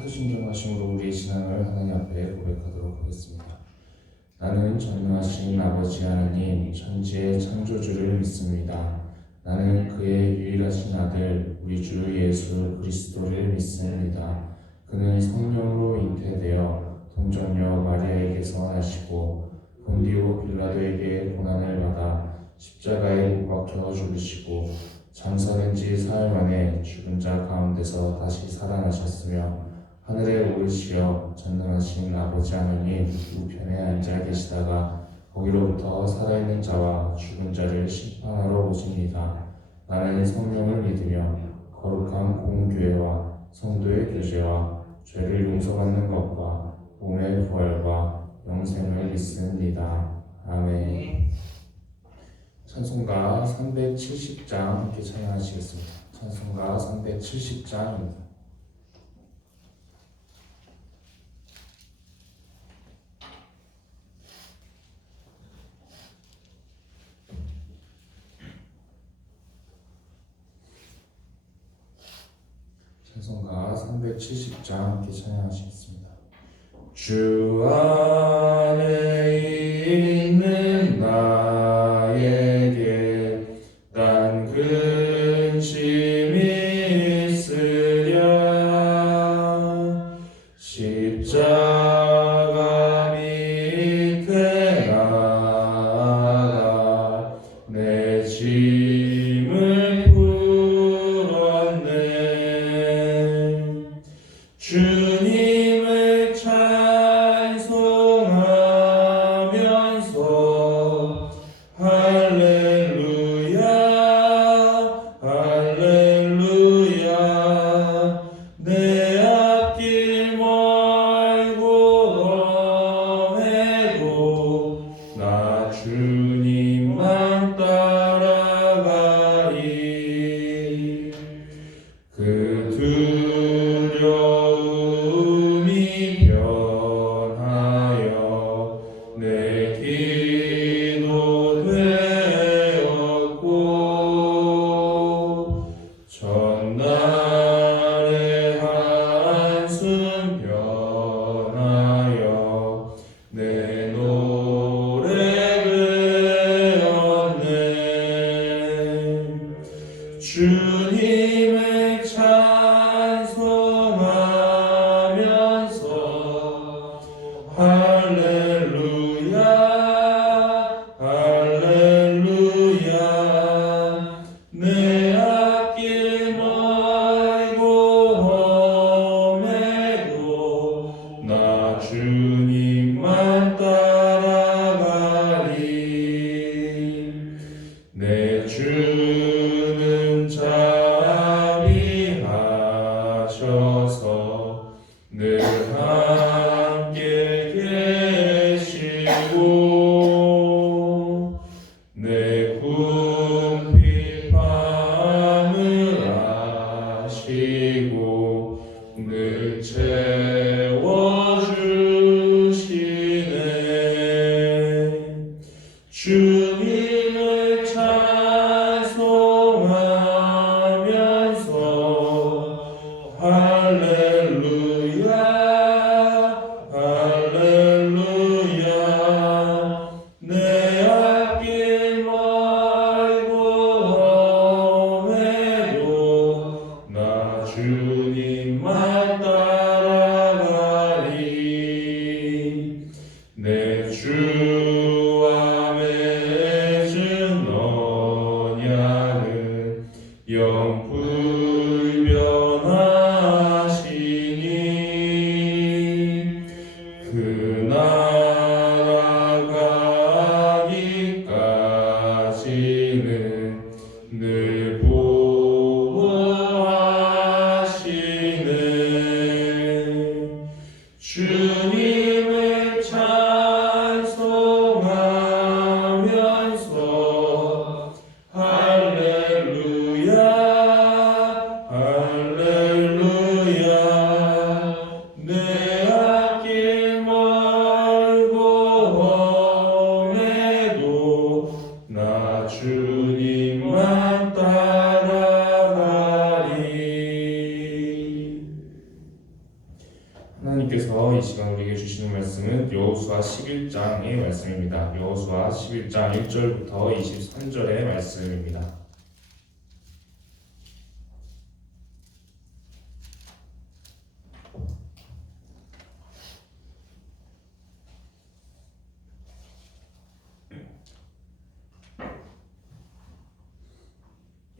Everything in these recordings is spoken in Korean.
하도 진정하심으로 우리의 신앙을 하나님 앞에 고백하도록 하겠습니다. 나는 전능하신 아버지 하나님 천지의 창조주를 믿습니다. 나는 그의 유일하신 아들 우리 주 예수 그리스도를 믿습니다. 그는 성령으로 잉태되어 동정녀 마리아에게서 나시고 본디오 빌라도에게 고난을 받아 십자가에 못 박혀 죽으시고 장사된 지 사흘 만에 죽은 자 가운데서 다시 살아나셨으며 하늘에 오르시어 전능하신 아버지 하나님 우편에 앉아 계시다가 거기로부터 살아있는 자와 죽은 자를 심판하러 오십니다. 나는 성령을 믿으며 거룩한 공교회와 성도의 교제와 죄를 용서받는 것과 몸의 부활과 영생을 믿습니다. 아멘. 찬송가 370장 함께 찬양하시겠습니다. 찬송가 370장입니다. 찬송가 370장 함께 찬양하시겠습니다. 주 안에 있는 나에게 난 근심이 있으랴 십자가 밑에 나가 내 짐을 풀었네. 주님을 찬송하면서 할렐루야 할렐루야 내 앞길 멀고 험해도 나 주님만 따라가리. 그 두려움이 변하여 내 기도 되었고 전날의 한숨 변하여 내 노래 되었네. 주님을 찬송하면서 할렐루야 할렐루야 내 앞길 멀고 험해도 나 주님만 따라가리. 내 주는 자비하셔서 늘 함께 계시고 내 궁핍함을 아시고 늘 채워주시네. 주님을 찬송하면서 할렐루야 할렐루야 내 앞길 멀고 험해도 나 주님만 따라가리. 내 주와 맺은 언약은 영불변하시니 그 나라 가기까지는 늘 보호하시네. 주님을 찬송하면서 할렐루야 말씀은 여호수아 11장의 말씀입니다. 여호수아 11장 1절부터 23절의 말씀입니다.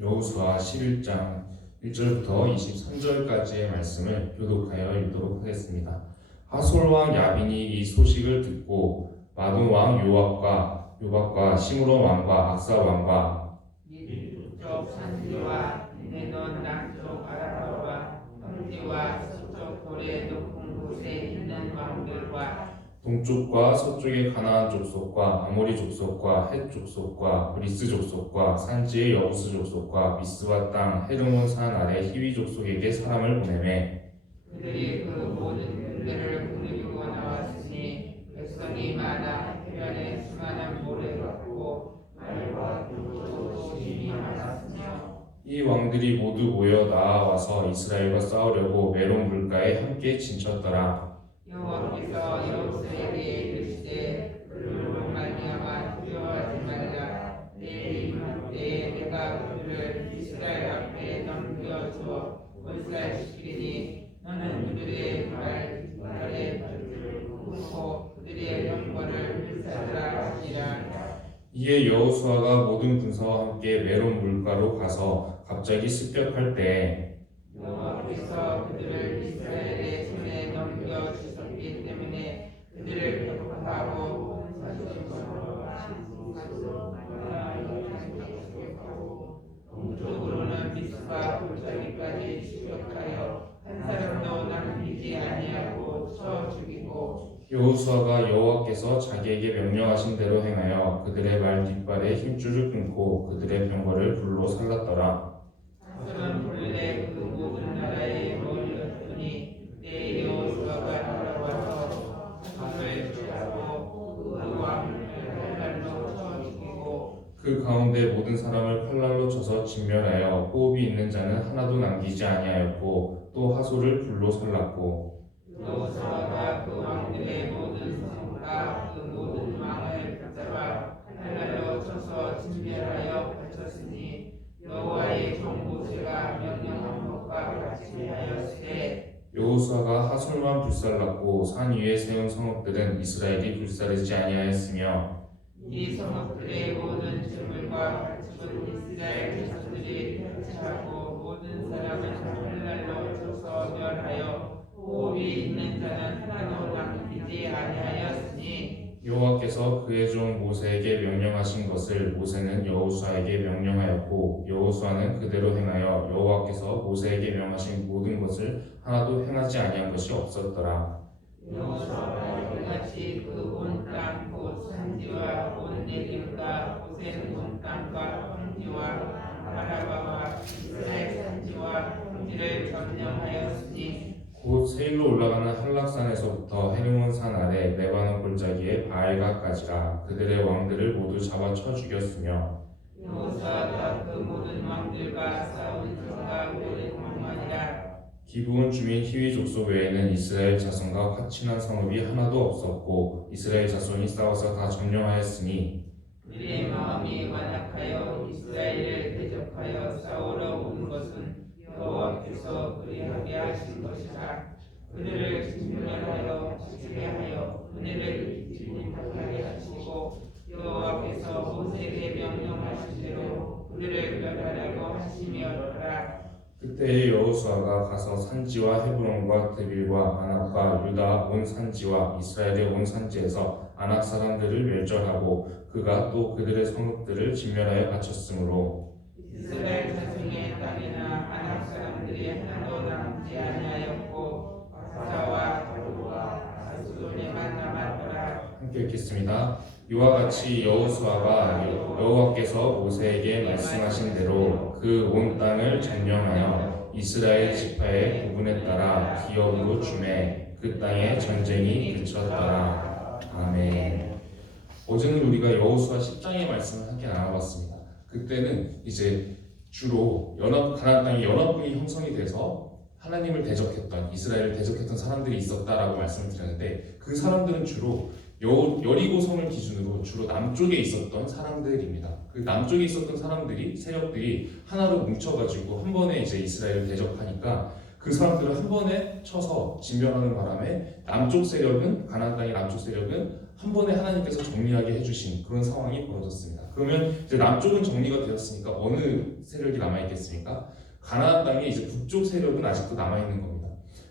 여호수아 11장 1절부터 23절까지의 말씀을 교독하여 읽도록 하겠습니다. 하솔 왕 야빈이 이 소식을 듣고 마돈 왕 요박과 시므론 왕과 악사 왕과 북쪽 산지와 네논 남쪽 아라바와 평지와 서쪽 고래 높은 곳에 있는 왕들과 동쪽과 서쪽의 가나안 족속과 아모리 족속과 헷 족속과 브리스 족속과 산지의 여부스 족속과 미스바 땅 헤르몬 산 아래 히위 족속에게 사람을 보내매 그들이 그 모든 군대를 거느리고 나왔으니 백성이 많아 해변에 수많은 모래를 갖고 말과 둥도 힘이 많았으며 이 왕들이 모두 모여 나아와서 이스라엘과 싸우려고 메론 물가에 함께 진쳤더라. 여호와께서 여호수아에게 이르시되 그들로 말미암아 두려워하지 말라. 내일 이맘 때에 내가 그들을 이스라엘 앞에 넘겨주어 몰살시키리니 너는 그들의 발에 뿔을 꿇고 그들의 병거를 불사르라 하시니라. 이에 여호수아가 모든 군사와 함께 메론 물가로 가서 갑자기 습격할 때에 여호와께서 그들을 이스라엘의 손에 넘겨주셨기 때문에 그들을 격파하고 동쪽으로는 미스바 골짜기까지 추격하여 한 사람도 남기지 아니하고 쳐 죽이고 여호수아가 여호와께서 자기에게 명령하신 대로 행하여 그들의 말 뒷발에 힘줄을 끊고 그들의 병거를 불로 살랐더라. 하솔은 본래 그 모든 나라에 몰렸더니 때 여호수아가 돌아와서 하솔을 쫓고 그 왕을 칼날로 쳐 죽이고 그 가운데 모든 사람을 칼날로 쳐서 진멸하여 호흡이 있는 자는 하나도 남기지 아니하였고 또 하솔을 불로 살랐고 여호수아가 그 왕들의 모든 성과 그 모든 왕을 붙잡아 칼날로 쳐서 진멸하여 바쳤으니 여호와의 종 모세가 명령한 것과 같이 하였으되 여호수아가 하솔만 불살랐고 산 위에 세운 성읍들은 이스라엘이 불사르지 아니하였으며 이 성읍들의 모든 재물과 가축은 이스라엘 자손들이 탈취하고 모든 사람은 칼날로 쳐서 멸하여 호흡이 있는 자는 하나도 남기지 아니하였으니 여호와께서 그의 종 모세에게 명령하신 것을 모세는 여호수아에게 명령하였고 여호수아는 그대로 행하여 여호와께서 모세에게 명하신 모든 것을 하나도 행하지 아니한 것이 없었더라. 여호수아가 이같이 그 온 땅 곧 산지와 온 내림과 고센 온 땅과 평지와 아라바와 이스라엘 산지와 평지를 점령하였으니 곧 세일로 올라가는 한락산에서부터 헤르몬 산 아래 레바논 골짜기의 바알가까지라. 그들의 왕들을 모두 잡아 쳐 죽였으며 여호수아가 그 모든 왕들과 싸운 성과 오랜 왕만이라. 기브온 주민 히위 족속 외에는 이스라엘 자손과 화친한 성읍이 하나도 없었고 이스라엘 자손이 싸워서 다 점령하였으니 그들의 마음이 완악하여 이스라엘을 대적하여 싸우러 온 것은 여호와께서 그리하게 하신 것이라. 그들을 진멸하여 지게 하여 은혜를 잊지 못하게 하시고 여호와께서 모세에게 명령하신 대로 그들을 멸하려고 하심이었더라. 그때에 여호수아가 가서 산지와 헤브론과 드빌과 아낙과 유다 온 산지와 이스라엘의 온 산지에서 아낙 사람들을 멸절하고 그가 또 그들의 성읍들을 진멸하여 바쳤으므로 이스라엘 자손의 땅이나 아낙 사람들이 하나도 남지 아니하였고 아사와 가루와 아스돈에만 남았더라. 함께 읽겠습니다. 이와 같이 여호수아가 여호와께서 모세에게 말씀하신 대로 그 온 땅을 점령하여 이스라엘 지파의 구분에 따라 기업으로 주매 그 땅에 전쟁이 그쳤더라. 아멘. 어제는 우리가 여호수아 10장의 말씀을 함께 나눠봤습니다. 그때는 이제 주로 가나안 땅이 연합군이 형성이 돼서 하나님을 대적했던 이스라엘을 대적했던 사람들이 있었다라고 말씀을 드렸는데 그 사람들은 주로 여리고성을 기준으로 주로 남쪽에 있었던 사람들입니다. 그 남쪽에 있었던 사람들이 세력들이 하나로 뭉쳐가지고 한 번에 이제 이스라엘을 대적하니까 그 사람들을 한 번에 쳐서 진멸하는 바람에 남쪽 세력은 가나안 땅의 남쪽 세력은 한 번에 하나님께서 정리하게 해주신 그런 상황이 벌어졌습니다. 그러면 이제 남쪽은 정리가 되었으니까 어느 세력이 남아 있겠습니까? 가나안 땅에 이제 북쪽 세력은 아직도 남아 있는 겁니다.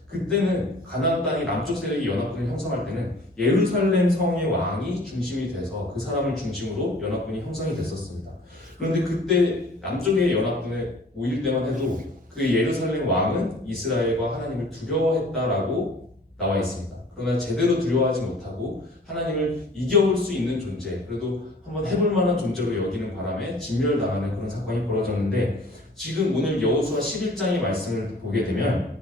그때는 가나안 땅의 남쪽 세력이 연합군을 형성할 때는 예루살렘 성의 왕이 중심이 돼서 그 사람을 중심으로 연합군이 형성이 됐었습니다. 그런데 그때 남쪽의 연합군에 모일 때만 해도 그 예루살렘 왕은 이스라엘과 하나님을 두려워했다라고 나와 있습니다. 그러나 제대로 두려워하지 못하고 하나님을 이겨볼 수 있는 존재, 그래도 한번 해볼 만한 존재로 여기는 바람에 진멸당하는 그런 사건이 벌어졌는데 지금 오늘 여호수아 11장의 말씀을 보게 되면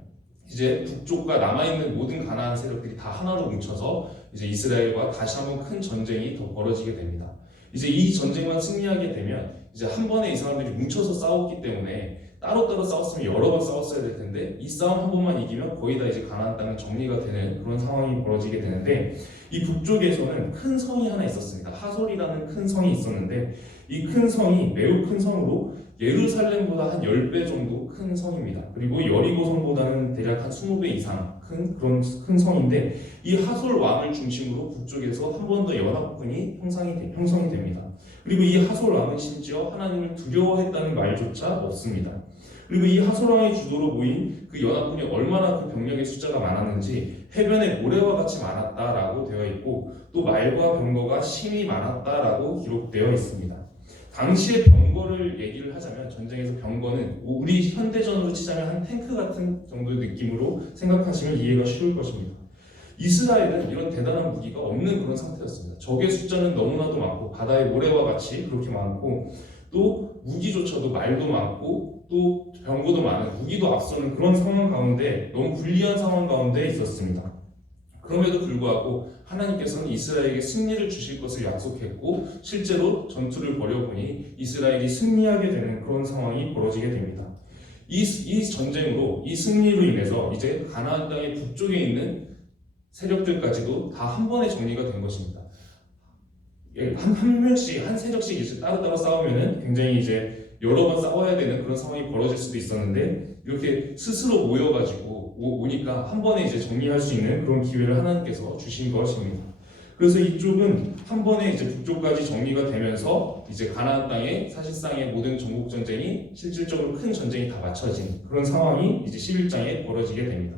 이제 북쪽과 남아있는 모든 가나안 세력들이 다 하나로 뭉쳐서 이제 이스라엘과 다시 한번 큰 전쟁이 더 벌어지게 됩니다. 이제 이 전쟁만 승리하게 되면 이제 한 번에 이 사람들이 뭉쳐서 싸웠기 때문에 따로따로 싸웠으면 여러 번 싸웠어야 될 텐데 이 싸움 한 번만 이기면 거의 다 이제 가나안 땅은 정리가 되는 그런 상황이 벌어지게 되는데 이 북쪽에서는 큰 성이 하나 있었습니다. 하솔이라는 큰 성이 있었는데 이 큰 성이 매우 큰 성으로 예루살렘보다 한 10배 정도 큰 성입니다. 그리고 여리고 성보다는 대략 한 20배 이상 큰 그런 큰 성인데 이 하솔 왕을 중심으로 북쪽에서 한 번 더 연합군이 형성이 됩니다. 그리고 이 하솔 왕은 심지어 하나님을 두려워했다는 말조차 없습니다. 그리고 이 하솔 왕의 주도로 모인 그 연합군이 얼마나 그 병력의 숫자가 많았는지 해변에 모래와 같이 많았다라고 되어 있고 또 말과 병거가 심히 많았다라고 기록되어 있습니다. 당시의 병거를 얘기를 하자면 전쟁에서 병거는 우리 현대전으로 치자면 한 탱크 같은 정도의 느낌으로 생각하시면 이해가 쉬울 것입니다. 이스라엘은 이런 대단한 무기가 없는 그런 상태였습니다. 적의 숫자는 너무나도 많고 바다의 모래와 같이 그렇게 많고 또 무기조차도 말도 많고 또 병거도 많은 무기도 앞서는 그런 상황 가운데 너무 불리한 상황 가운데 있었습니다. 그럼에도 불구하고 하나님께서는 이스라엘에게 승리를 주실 것을 약속했고 실제로 전투를 벌여보니 이스라엘이 승리하게 되는 그런 상황이 벌어지게 됩니다. 이 전쟁으로 이 승리로 인해서 이제 가나안 땅의 북쪽에 있는 세력들까지도 다 한 번에 정리가 된 것입니다. 한 명씩 한 세력씩 이제 따로따로 싸우면은 굉장히 이제 여러 번 싸워야 되는 그런 상황이 벌어질 수도 있었는데 이렇게 스스로 모여가지고 오니까 한 번에 이제 정리할 수 있는 그런 기회를 하나님께서 주신 것입니다. 그래서 이쪽은 한 번에 이제 북쪽까지 정리가 되면서 이제 가나안 땅의 사실상의 모든 전국 전쟁이 실질적으로 큰 전쟁이 다 마쳐진 그런 상황이 이제 11장에 벌어지게 됩니다.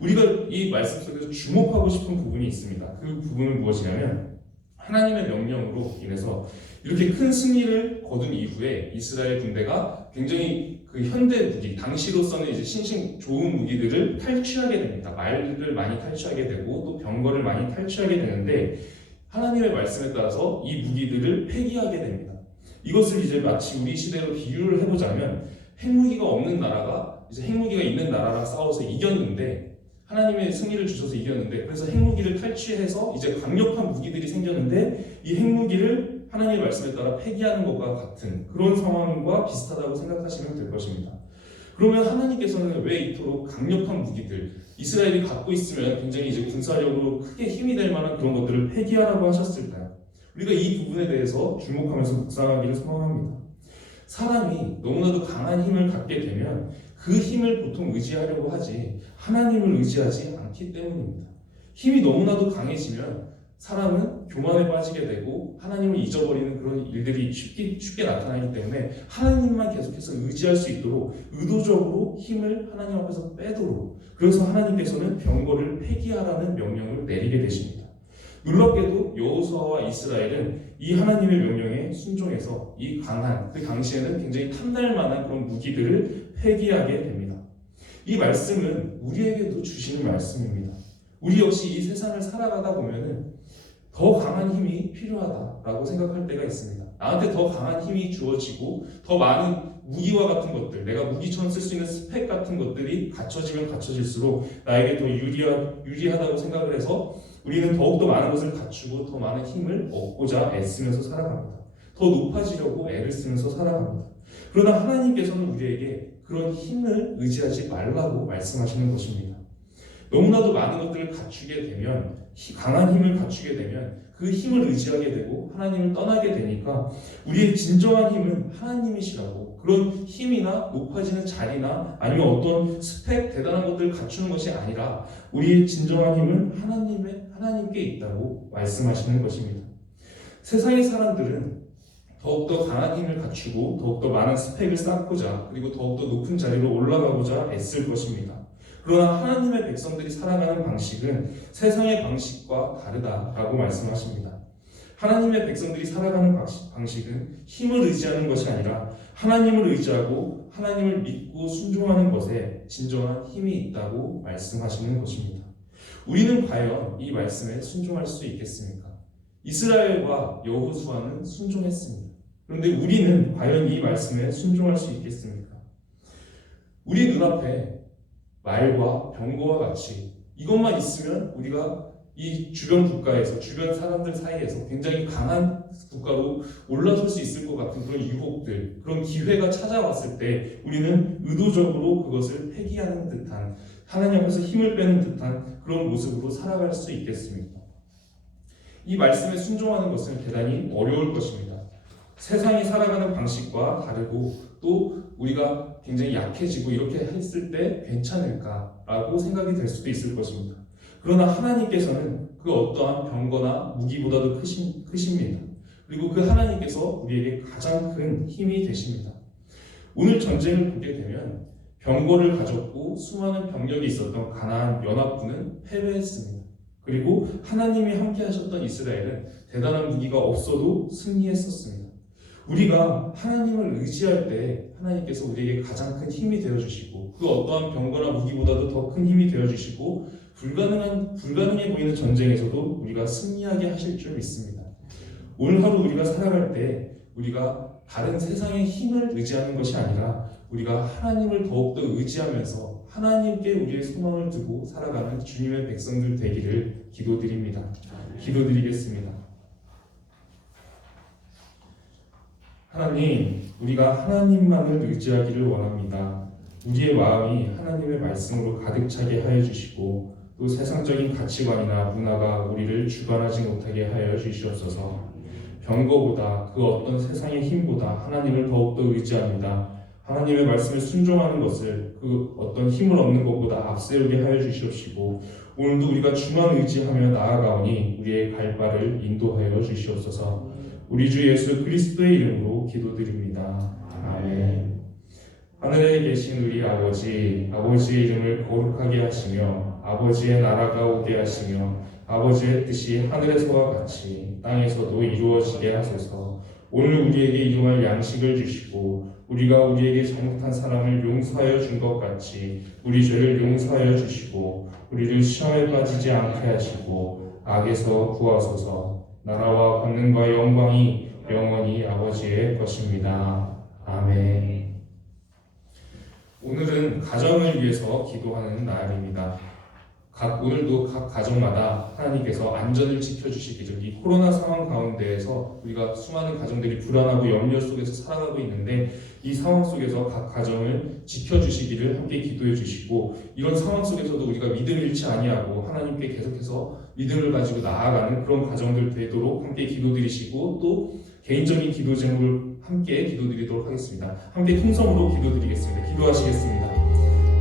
우리가 이 말씀 속에서 주목하고 싶은 부분이 있습니다. 그 부분은 무엇이냐면 하나님의 명령으로 인해서 이렇게 큰 승리를 거둔 이후에 이스라엘 군대가 굉장히 그 현대 무기, 당시로서는 이제 신신 좋은 무기들을 탈취하게 됩니다. 말을 많이 탈취하게 되고 또 병거를 많이 탈취하게 되는데 하나님의 말씀에 따라서 이 무기들을 폐기하게 됩니다. 이것을 이제 마치 우리 시대로 비유를 해보자면 핵무기가 없는 나라가 이제 핵무기가 있는 나라랑 싸워서 이겼는데 하나님의 승리를 주셔서 이겼는데 그래서 핵무기를 탈취해서 이제 강력한 무기들이 생겼는데 이 핵무기를 하나님의 말씀에 따라 폐기하는 것과 같은 그런 상황과 비슷하다고 생각하시면 될 것입니다. 그러면 하나님께서는 왜 이토록 강력한 무기들 이스라엘이 갖고 있으면 굉장히 이제 군사력으로 크게 힘이 될 만한 그런 것들을 폐기하라고 하셨을까요? 우리가 이 부분에 대해서 주목하면서 묵상하기를 소망합니다. 사람이 너무나도 강한 힘을 갖게 되면 그 힘을 보통 의지하려고 하지 하나님을 의지하지 않기 때문입니다. 힘이 너무나도 강해지면 사람은 교만에 빠지게 되고 하나님을 잊어버리는 그런 일들이 쉽게 나타나기 때문에 하나님만 계속해서 의지할 수 있도록 의도적으로 힘을 하나님 앞에서 빼도록 그래서 하나님께서는 병거를 폐기하라는 명령을 내리게 되십니다. 놀랍게도 여호수아와 이스라엘은 이 하나님의 명령에 순종해서 이 강한 그 당시에는 굉장히 탐날 만한 그런 무기들을 폐기하게 됩니다. 이 말씀은 우리에게도 주시는 말씀입니다. 우리 역시 이 세상을 살아가다 보면은 더 강한 힘이 필요하다라고 생각할 때가 있습니다. 나한테 더 강한 힘이 주어지고 더 많은 무기와 같은 것들, 내가 무기처럼 쓸 수 있는 스펙 같은 것들이 갖춰지면 갖춰질수록 나에게 더 유리하다고 생각을 해서 우리는 더욱더 많은 것을 갖추고 더 많은 힘을 얻고자 애쓰면서 살아갑니다. 더 높아지려고 애를 쓰면서 살아갑니다. 그러나 하나님께서는 우리에게 그런 힘을 의지하지 말라고 말씀하시는 것입니다. 너무나도 많은 것들을 갖추게 되면, 강한 힘을 갖추게 되면 그 힘을 의지하게 되고 하나님을 떠나게 되니까 우리의 진정한 힘은 하나님이시라고, 그런 힘이나 높아지는 자리나 아니면 어떤 스펙, 대단한 것들을 갖추는 것이 아니라 우리의 진정한 힘은 하나님께 있다고 말씀하시는 것입니다. 세상의 사람들은 더욱더 강한 힘을 갖추고 더욱더 많은 스펙을 쌓고자, 그리고 더욱더 높은 자리로 올라가고자 애쓸 것입니다. 그러나 하나님의 백성들이 살아가는 방식은 세상의 방식과 다르다라고 말씀하십니다. 하나님의 백성들이 살아가는 방식은 힘을 의지하는 것이 아니라 하나님을 의지하고 하나님을 믿고 순종하는 것에 진정한 힘이 있다고 말씀하시는 것입니다. 우리는 과연 이 말씀에 순종할 수 있겠습니까? 이스라엘과 여호수아는 순종했습니다. 그런데 우리는 과연 이 말씀에 순종할 수 있겠습니까? 우리 눈앞에 말과 병거와 같이 이것만 있으면 우리가 이 주변 국가에서, 주변 사람들 사이에서 굉장히 강한 국가로 올라설 수 있을 것 같은 그런 유혹들, 그런 기회가 찾아왔을 때 우리는 의도적으로 그것을 폐기하는 듯한, 하나님 앞에서 힘을 빼는 듯한 그런 모습으로 살아갈 수 있겠습니까? 이 말씀에 순종하는 것은 대단히 어려울 것입니다. 세상이 살아가는 방식과 다르고 또 우리가 굉장히 약해지고 이렇게 했을 때 괜찮을까라고 생각이 될 수도 있을 것입니다. 그러나 하나님께서는 그 어떠한 병거나 무기보다도 크십니다. 그리고 그 하나님께서 우리에게 가장 큰 힘이 되십니다. 오늘 전쟁을 보게 되면 병거를 가졌고 수많은 병력이 있었던 가나안 연합군은 패배했습니다. 그리고 하나님이 함께 하셨던 이스라엘은 대단한 무기가 없어도 승리했었습니다. 우리가 하나님을 의지할 때 하나님께서 우리에게 가장 큰 힘이 되어주시고 그 어떠한 병거나 무기보다도 더 큰 힘이 되어주시고 불가능해 보이는 전쟁에서도 우리가 승리하게 하실 줄 믿습니다. 오늘 하루 우리가 살아갈 때 우리가 다른 세상의 힘을 의지하는 것이 아니라 우리가 하나님을 더욱더 의지하면서 하나님께 우리의 소망을 두고 살아가는 주님의 백성들 되기를 기도드립니다. 기도드리겠습니다. 하나님, 우리가 하나님만을 의지하기를 원합니다. 우리의 마음이 하나님의 말씀으로 가득 차게 하여 주시고 또 세상적인 가치관이나 문화가 우리를 주관하지 못하게 하여 주시옵소서. 병거보다 그 어떤 세상의 힘보다 하나님을 더욱더 의지합니다. 하나님의 말씀을 순종하는 것을 그 어떤 힘을 얻는 것보다 앞세우게 하여 주시옵시고 오늘도 우리가 주만 의지하며 나아가오니 우리의 갈 바를 인도하여 주시옵소서. 우리 주 예수 그리스도의 이름으로 기도드립니다. 아멘. 하늘에 계신 우리 아버지, 아버지의 이름을 거룩하게 하시며 아버지의 나라가 오게 하시며 아버지의 뜻이 하늘에서와 같이 땅에서도 이루어지게 하소서. 오늘 우리에게 일용할 양식을 주시고 우리가 우리에게 잘못한 사람을 용서하여 준 것 같이 우리 죄를 용서하여 주시고 우리를 시험에 빠지지 않게 하시고 악에서 구하소서. 나라와 권능과 영광이 영원히 아버지의 것입니다. 아멘. 오늘은 가정을 위해서 기도하는 날입니다. 오늘도 각 가정마다 하나님께서 안전을 지켜주시기를, 이 코로나 상황 가운데에서 우리가 수많은 가정들이 불안하고 염려 속에서 살아가고 있는데 이 상황 속에서 각 가정을 지켜주시기를 함께 기도해 주시고 이런 상황 속에서도 우리가 믿음을 잃지 아니하고 하나님께 계속해서 믿음을 가지고 나아가는 그런 가정들 되도록 함께 기도드리시고 또 개인적인 기도 제목을 함께 기도드리도록 하겠습니다. 함께 통성으로 기도드리겠습니다. 기도하시겠습니다.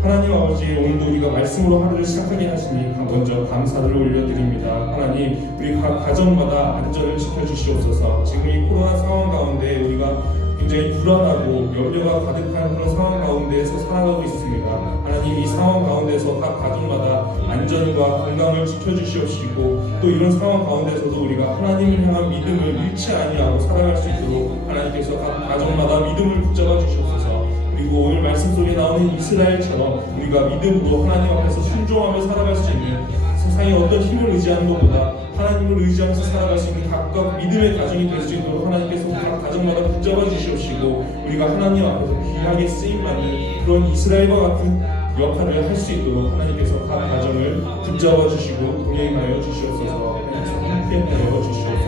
하나님 아버지, 오늘도 우리가 말씀으로 하루를 시작하게 하시니 먼저 감사를 올려드립니다. 하나님, 우리 각 가정마다 안전을 지켜주시옵소서. 지금 이 코로나 상황 가운데 우리가 굉장히 불안하고 염려가 가득한 그런 상황 가운데에서 살아가고 있습니다. 하나님, 이 상황 가운데서 각 가정마다 안전과 건강을 지켜주시옵시고 또 이런 상황 가운데서도 우리가 하나님을 향한 믿음을 잃지 아니하고 살아갈 수 있도록 하나님께서 각 가정마다 믿음을 붙잡아 주시옵소서. 그리고 오늘 말씀 속에 나오는 이스라엘처럼 우리가 믿음으로 하나님 앞에서 순종하며 살아갈 수 있는, 세상의 어떤 힘을 의지하는 것보다 하나님을 의지하면서 살아갈 수 있는 각각 믿음의 가정이 될 수 있도록 하나님께서 각 가정마다 붙잡아 주시옵시고 우리가 하나님 앞에서 귀하게 쓰임받는 그런 이스라엘과 같은 역할을 할 수 있도록 하나님께서 각 가정을 붙잡아 주시고 동행하여 주시옵소서. 하나님께서 함께하여 주시옵소서.